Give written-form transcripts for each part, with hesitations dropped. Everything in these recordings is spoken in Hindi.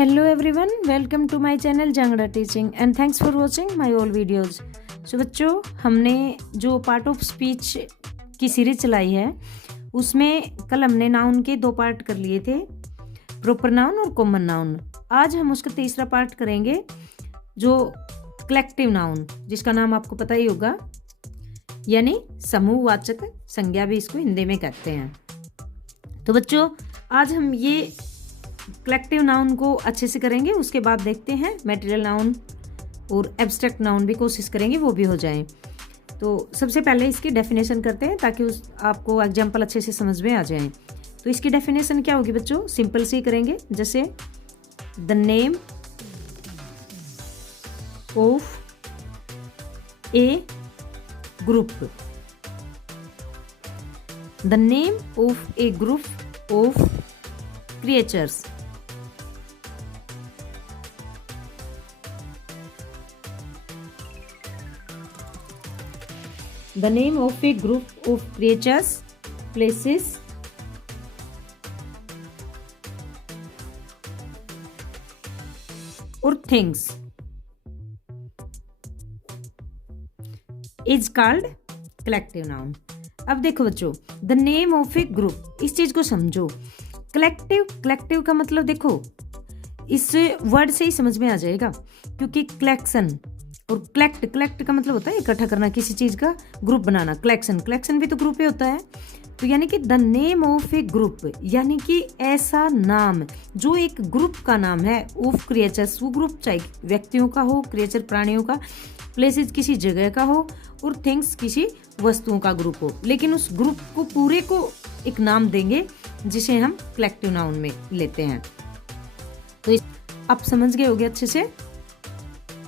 Hello everyone, welcome to my channel Jangra Teaching and thanks for watching my all videos. So बच्चों, हमने जो पार्ट ऑफ स्पीच की सीरीज चलाई है उसमें कल हमने नाउन के 2 पार्ट कर लिए थे, प्रॉपर नाउन और कॉमन नाउन। आज हम उसका तीसरा पार्ट करेंगे जो कलेक्टिव नाउन, जिसका नाम आपको पता ही होगा, यानी समूहवाचक संज्ञा भी इसको हिंदी में कहते हैं। तो बच्चों, आज हम ये कलेक्टिव नाउन को अच्छे से करेंगे, उसके बाद देखते हैं मटेरियल नाउन और एब्स्ट्रैक्ट नाउन भी कोशिश करेंगे वो भी हो जाएं। तो सबसे पहले इसकी डेफिनेशन करते हैं ताकि आपको एग्जाम्पल अच्छे से समझ में आ जाएं। तो इसकी डेफिनेशन क्या होगी बच्चों, सिंपल से ही करेंगे, जैसे the name of A group, the name of A group of creatures, the name of a group of creatures, places, or things is called collective noun। अब देखो बच्चों, the name of a group, इस चीज को समझो। कलेक्टिव का मतलब देखो, इस वर्ड से ही समझ में आ जाएगा, क्योंकि कलेक्शन और कलेक्ट का मतलब होता है इकट्ठा करना, किसी चीज का ग्रुप बनाना। कलेक्शन भी तो ग्रुप ही होता है। तो यानी कि the name of A group, यानी कि ऐसा नाम जो एक ग्रुप का नाम है, ऑफ क्रिएचर्स, वो ग्रुप चाहे व्यक्तियों का हो, क्रिएचर प्राणियों का, प्लेसेस किसी जगह का हो, और थिंग्स किसी वस्तुओं का ग्रुप हो, लेकिन उस ग्रुप को पूरे को एक नाम देंगे जिसे हम कलेक्टिव नाउन में लेते हैं। तो आप समझ गए होगे अच्छे से,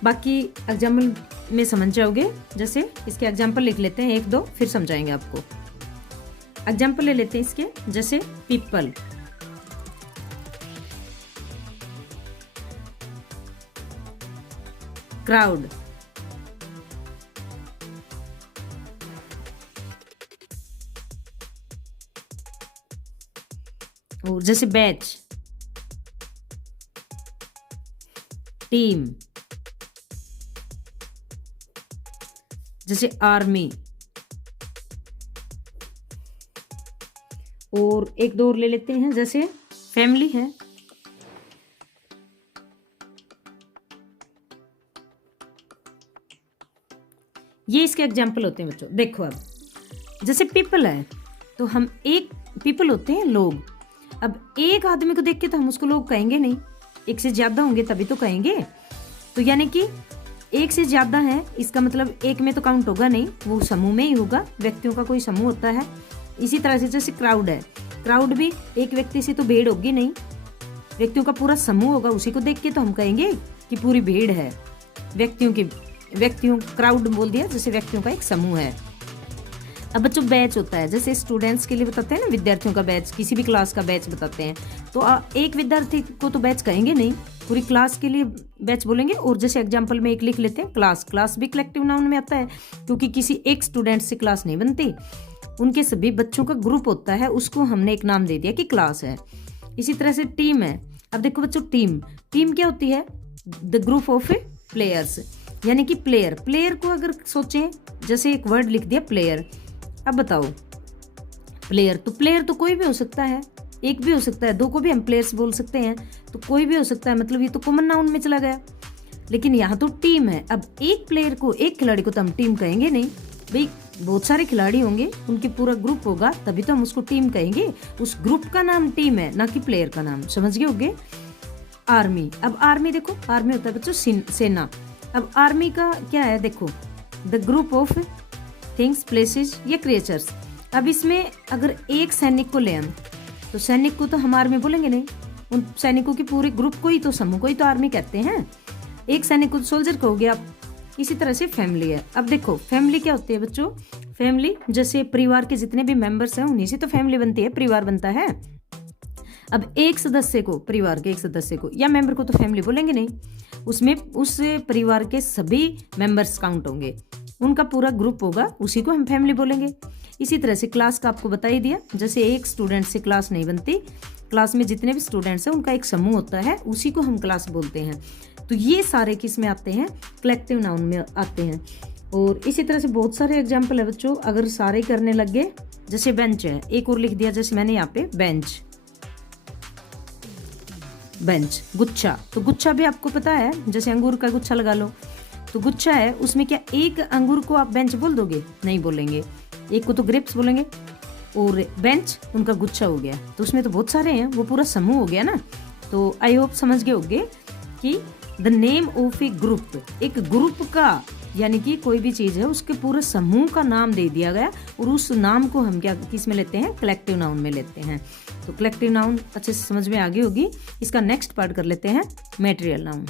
बाकी एग्जाम्पल में समझ जाओगे। जैसे इसके एग्जाम्पल लिख लेते हैं 1-2, फिर समझाएंगे आपको। एग्जाम्पल ले लेते हैं इसके, जैसे पीपल, क्राउड, और जैसे बैच, टीम, जैसे आर्मी, और 1-2 और ले लेते हैं, जैसे फैमिली है, ये इसके एग्जाम्पल होते हैं बच्चों। देखो अब जैसे पीपल है, तो हम एक पीपल होते हैं लोग। अब एक आदमी को देख के तो हम उसको लोग कहेंगे नहीं, एक से ज्यादा होंगे तभी तो कहेंगे। तो यानी कि एक से ज्यादा है, इसका मतलब एक में तो काउंट होगा नहीं, वो समूह में ही होगा, व्यक्तियों का कोई समूह होता है। इसी तरह से जैसे क्राउड है, क्राउड भी एक व्यक्ति से तो भीड़ होगी नहीं, व्यक्तियों का पूरा समूह होगा, उसी को देख के तो हम कहेंगे कि पूरी भीड़ है व्यक्तियों क्राउड बोल दिया, जैसे व्यक्तियों का एक समूह है। अब बच्चों बैच होता है, जैसे स्टूडेंट्स के लिए बताते हैं ना, विद्यार्थियों का बैच, किसी भी क्लास का बैच बताते हैं, तो एक विद्यार्थी को तो बैच कहेंगे नहीं, पूरी क्लास के लिए बैच बोलेंगे। और जैसे एग्जांपल में एक लिख लेते हैं क्लास भी कलेक्टिव नाउन में आता है, क्योंकि किसी एक स्टूडेंट से क्लास नहीं बनती, उनके सभी बच्चों का ग्रुप होता है, उसको हमने एक नाम दे दिया कि क्लास है। इसी तरह से टीम है। अब देखो बच्चों, टीम क्या होती है, द ग्रुप ऑफ प्लेयर्स, यानी कि प्लेयर को अगर सोचें, जैसे एक वर्ड लिख दिया प्लेयर। अब बताओ, प्लेयर तो कोई भी हो सकता है, एक भी हो सकता है, 2 को भी हम प्लेयर्स बोल सकते हैं, तो कोई भी हो सकता है, मतलब ये तो कॉमन नाउन में चला गया। लेकिन यहाँ तो टीम है, अब एक प्लेयर को, एक खिलाड़ी को तो हम टीम कहेंगे नहीं भाई, बहुत सारे खिलाड़ी होंगे, उनके पूरा ग्रुप होगा, तभी तो हम उसको टीम कहेंगे। उस ग्रुप का नाम टीम है, ना कि प्लेयर का नाम। समझ गए होगे। आर्मी, अब आर्मी देखो, आर्मी होता है बच्चों सेना। अब आर्मी का क्या है, देखो the group of things, places या क्रिएचर्स। अब इसमें अगर एक सैनिक को ले हम, तो सैनिक को तो हम आर्मी बोलेंगे नहीं, उन सैनिकों की पूरे ग्रुप को ही तो, समूह को ही तो आर्मी कहते हैं। एक सैनिक को सोल्जर कहोगे आप। इसी तरह से फैमिली है। अब देखो फैमिली क्या होती है बच्चों, फैमिली जैसे परिवार के जितने भी मेंबर्स हैं उन्हीं से तो फैमिली बनती है, परिवार बनता है। अब एक सदस्य को, परिवार के एक सदस्य को या मेंबर को तो फैमिली बोलेंगे नहीं, उसमें उस परिवार के सभी मेंबर्स काउंट होंगे, उनका पूरा ग्रुप होगा, उसी को हम फैमिली बोलेंगे। इसी तरह से क्लास का आपको बता ही दिया, जैसे एक स्टूडेंट से क्लास नहीं बनती, क्लास में जितने भी स्टूडेंट्स हैं उनका एक समूह होता है, उसी को हम क्लास बोलते हैं। तो ये सारे किस में आते हैं, कलेक्टिव नाउन में आते हैं। और इसी तरह से बहुत सारे एग्जाम्पल है बच्चों, अगर सारे करने लग गए, जैसे बेंच है, एक और लिख दिया, जैसे मैंने यहाँ पे बेंच, बेंच, गुच्छा, तो गुच्छा भी आपको पता है, जैसे अंगूर का गुच्छा लगा लो, तो गुच्छा है, उसमें क्या एक अंगूर को आप बेंच बोल दोगे? नहीं बोलेंगे, एक को तो ग्रेप्स बोलेंगे, और बेंच उनका गुच्छा हो गया, तो उसमें तो बहुत सारे हैं, वो पूरा समूह हो गया ना। तो आई होप समझ गए होंगे कि the name of A group, एक ग्रुप का, यानी कि कोई भी चीज है उसके पूरे समूह का नाम दे दिया गया, और उस नाम को हम क्या किस में लेते हैं, कलेक्टिव नाउन में लेते हैं। तो कलेक्टिव नाउन अच्छे से समझ में आ गई होगी। इसका नेक्स्ट पार्ट कर लेते हैं, मटेरियल नाउन।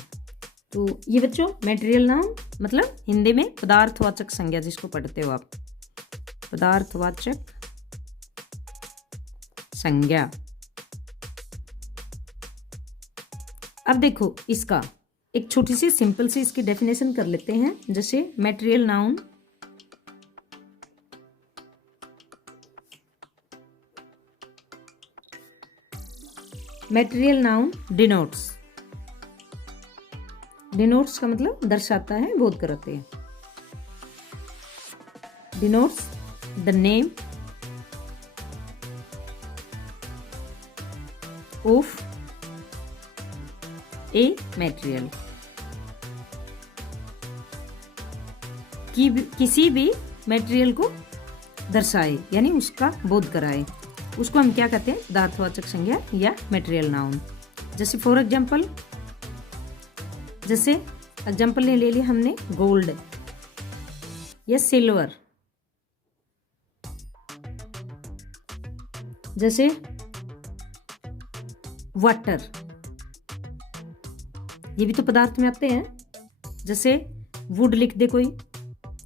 तो ये बच्चों मटेरियल नाउन मतलब हिंदी में पदार्थवाचक संज्ञा, जिसको पढ़ते हो आप, पदार्थवाचक संज्ञा। अब देखो इसका एक छोटी सी सिंपल सी इसकी डेफिनेशन कर लेते हैं। जैसे मटेरियल नाउन डिनोट्स, डिनोट्स का मतलब दर्शाता है, बोध कराते हैं। Denotes the name of a material, किसी भी मटेरियल को दर्शाए, यानी उसका बोध कराए, उसको हम क्या कहते हैं, पदार्थवाचक संज्ञा या मटेरियल नाउन। जैसे फॉर एग्जाम्पल, जैसे एग्जाम्पल ले लिया हमने गोल्ड या सिल्वर, जैसे वाटर, ये भी तो पदार्थ में आते हैं। जैसे वुड लिख दे कोई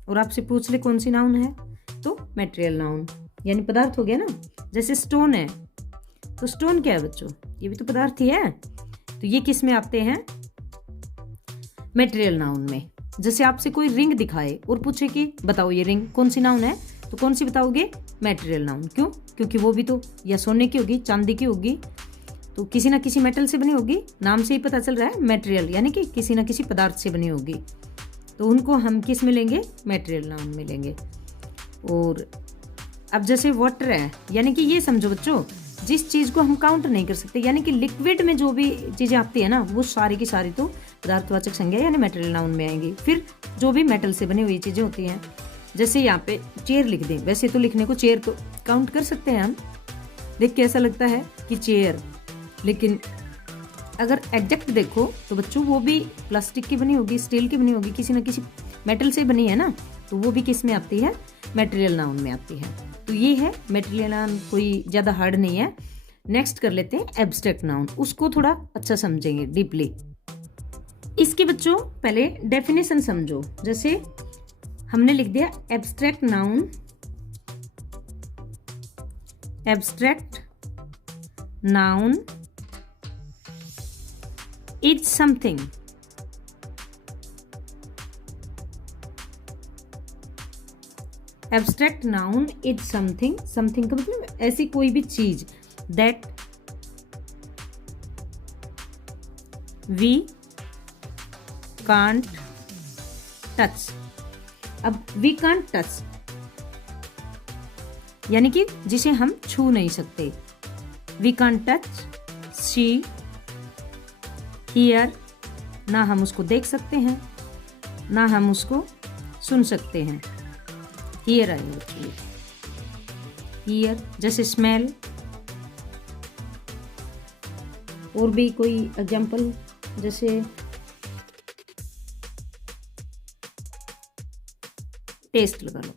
और आपसे पूछ ले कौन सी नाउन है, तो मटेरियल नाउन, यानी पदार्थ हो गया ना। जैसे स्टोन है, तो स्टोन क्या है बच्चों, ये भी तो पदार्थ ही है, तो ये किस में आते हैं, मटेरियल नाउन में। जैसे आपसे कोई रिंग दिखाए और पूछे कि बताओ ये रिंग कौन सी नाउन है, तो कौन सी बताओगे, मटेरियल नाउन। क्यों? क्योंकि वो भी तो या सोने की होगी, चांदी की होगी, तो किसी ना किसी मेटल से बनी होगी, नाम से ही पता चल रहा है मटेरियल, यानी कि किसी ना किसी पदार्थ से बनी होगी, तो उनको हम किस में लेंगे, मटेरियल नाउन में लेंगे। और अब जैसे वाटर है, यानी कि ये समझो बच्चों, जिस चीज़ को हम काउंट नहीं कर सकते, यानी कि लिक्विड में जो भी चीज़ें आती है ना, वो सारी की सारी तो पदार्थवाचक संज्ञा यानी मटेरियल नाउन में आएंगी। फिर जो भी मेटल से बनी हुई चीज़ें होती हैं, जैसे यहाँ पे चेयर लिख दें, वैसे तो लिखने को चेयर तो काउंट कर सकते हैं हम, देख के ऐसा लगता है कि चेयर, लेकिन अगर एग्जैक्ट देखो तो बच्चों वो भी प्लास्टिक की बनी होगी, स्टील की बनी होगी, किसी न किसी मेटल से बनी है ना, तो वो भी किस में आती है, मटेरियल नाउन में आती है। तो ये है मटेरियल नाउन, कोई ज़्यादा हार्ड नहीं है। नेक्स्ट कर लेते हैं एब्स्ट्रैक्ट नाउन, उसको थोड़ा अच्छा समझेंगे डीपली। इसके बच्चों पहले डेफिनेशन समझो। जैसे हमने लिख दिया abstract noun, abstract noun is something, abstract noun is something, something का मतलब ऐसी कोई भी चीज दैट वी कांट टच। अब वी कांट टच यानी कि जिसे हम छू नहीं सकते। We can't touch, see, here, ना हम उसको देख सकते हैं ना हम उसको सुन सकते हैं। हियर आई होती है, हियर। जैसे स्मेल, और भी कोई एग्जाम्पल, जैसे टेस्ट लगा लो।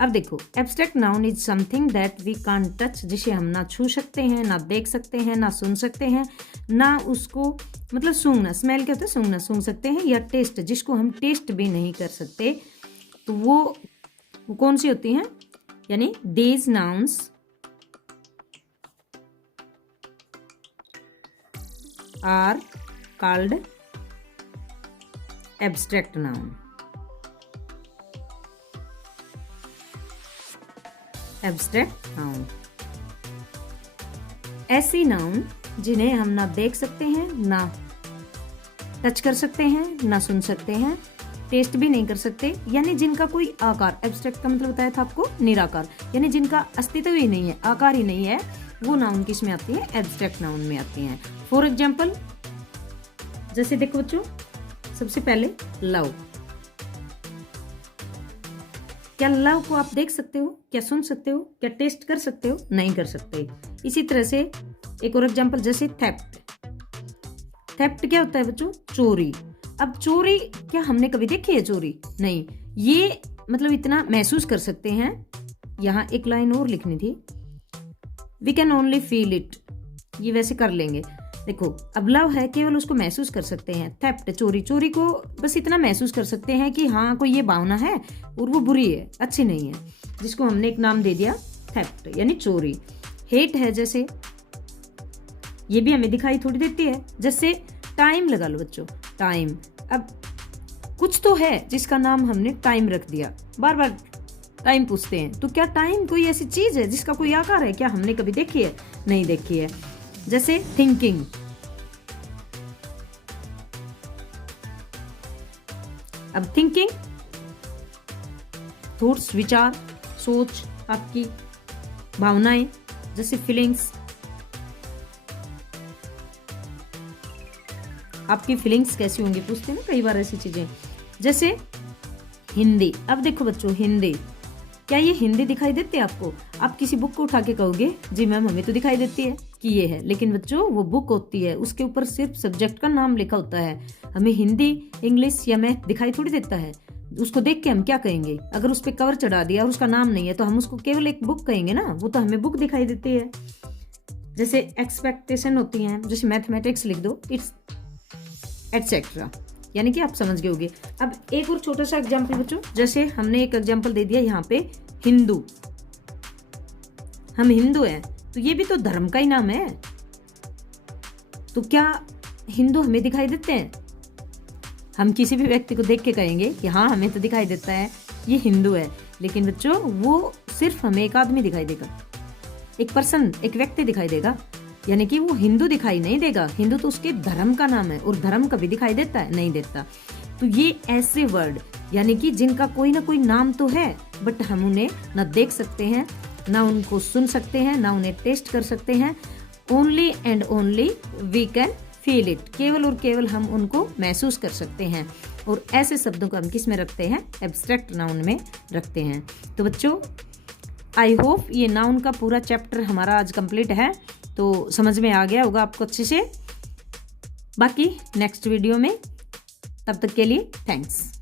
अब देखो abstract noun is something that we can't touch, जिसे हम ना छू सकते हैं, ना देख सकते हैं, ना सुन सकते हैं, ना उसको मतलब सूंघना, स्मेल क्या होता है, सूंघना, सूंघ सकते हैं, या टेस्ट, जिसको हम टेस्ट भी नहीं कर सकते। तो वो कौन सी होती हैं, यानी these nouns are called abstract noun. Abstract noun ऐसी नाउन जिन्हें हम ना देख सकते हैं, ना टच कर सकते हैं, ना सुन सकते हैं, टेस्ट भी नहीं कर सकते, यानी जिनका कोई आकार, एब्स्ट्रैक्ट का मतलब बताया था आपको निराकार, यानी जिनका अस्तित्व ही नहीं है, आकार ही नहीं है, वो नाउन किस में आती है? एब्स्ट्रैक्ट नाउन में आती हैं। फॉर एग्जाम्पल, जैसे देखो बच्चों, सबसे पहले लव। क्या लव को आप देख सकते हो? क्या सुन सकते हो? क्या टेस्ट कर सकते हो? नहीं कर सकते। इसी तरह से एक और एग्जाम्पल, जैसे थेफ्ट। थेफ्ट क्या होता है बच्चों? चोरी। अब चोरी क्या हमने कभी देखी है चोरी? नहीं। ये मतलब इतना महसूस कर सकते हैं। यहाँ एक लाइन और लिखनी थी, we can only feel it, ये वैसे कर लेंगे। देखो, अब लव है, केवल उसको महसूस कर सकते हैं। थेफ्ट, चोरी, चोरी को बस इतना महसूस कर सकते हैं कि हाँ कोई ये भावना है और वो बुरी है, अच्छी नहीं है, जिसको हमने एक नाम दे दिया थेफ्ट, यानी चोरी। हेट है जैसे, ये भी हमें दिखाई थोड़ी देती है। जैसे टाइम लगा लो बच्चों, टाइम। अब कुछ तो है जिसका नाम हमने टाइम रख दिया, बार बार टाइम पूछते हैं, तो क्या टाइम कोई ऐसी चीज है जिसका कोई आकार है? क्या हमने कभी देखी है? नहीं देखी है। जैसे थिंकिंग। अब थिंकिंग, थॉट्स, विचार, सोच, आपकी भावनाएं। जैसे फीलिंग्स, आपकी फीलिंग्स कैसी होंगी पूछते हैं ना कई बार ऐसी चीजें। जैसे हिंदी। अब देखो बच्चों, हिंदी, क्या ये हिंदी दिखाई देती है आपको? आप किसी बुक को उठा के कहोगे जी मैम हमें तो दिखाई देती है कि ये है, लेकिन बच्चों वो बुक होती है, उसके ऊपर सिर्फ सब्जेक्ट का नाम लिखा होता है। हमें हिंदी, इंग्लिश या मैथ दिखाई थोड़ी देता है। उसको देख के हम क्या कहेंगे? अगर उस पर कवर चढ़ा दिया और उसका नाम नहीं है तो हम उसको केवल एक बुक कहेंगे ना, वो तो हमें बुक दिखाई देती है। जैसे एक्सपेक्टेशन होती है, जैसे मैथमेटिक्स लिख दो, इट्स एटसेट्रा, यानी कि आप समझ गए होंगे। अब एक और छोटा सा एग्जाम्पल बच्चों, जैसे हमने एक एग्जाम्पल दे दिया यहाँ पे हिंदू। हम हिंदू हैं, तो ये भी तो धर्म का ही नाम है। तो क्या हिंदू हमें दिखाई देते हैं? हम किसी भी व्यक्ति को देख के कहेंगे कि हाँ हमें तो दिखाई देता है ये हिंदू है, लेकिन बच्चों वो सिर्फ हमें एक आदमी दिखाई देगा, एक पर्सन, एक व्यक्ति दिखाई देगा, यानी कि वो हिंदू दिखाई नहीं देगा। हिंदू तो उसके धर्म का नाम है, और धर्म कभी दिखाई देता है? नहीं देता। तो ये ऐसे वर्ड, यानी कि जिनका कोई ना कोई नाम तो है, बट हम उन्हें ना देख सकते हैं, ना उनको सुन सकते हैं, ना उन्हें टेस्ट कर सकते हैं। Only and only we can feel it, केवल और केवल हम उनको महसूस कर सकते हैं। और ऐसे शब्दों को हम किस में रखते हैं? एब्स्ट्रैक्ट नाउन में रखते हैं। तो बच्चों, आई होप ये नाउन का पूरा चैप्टर हमारा आज कंप्लीट है, तो समझ में आ गया होगा आपको अच्छे से। बाकी नेक्स्ट वीडियो में, तब तक के लिए थैंक्स।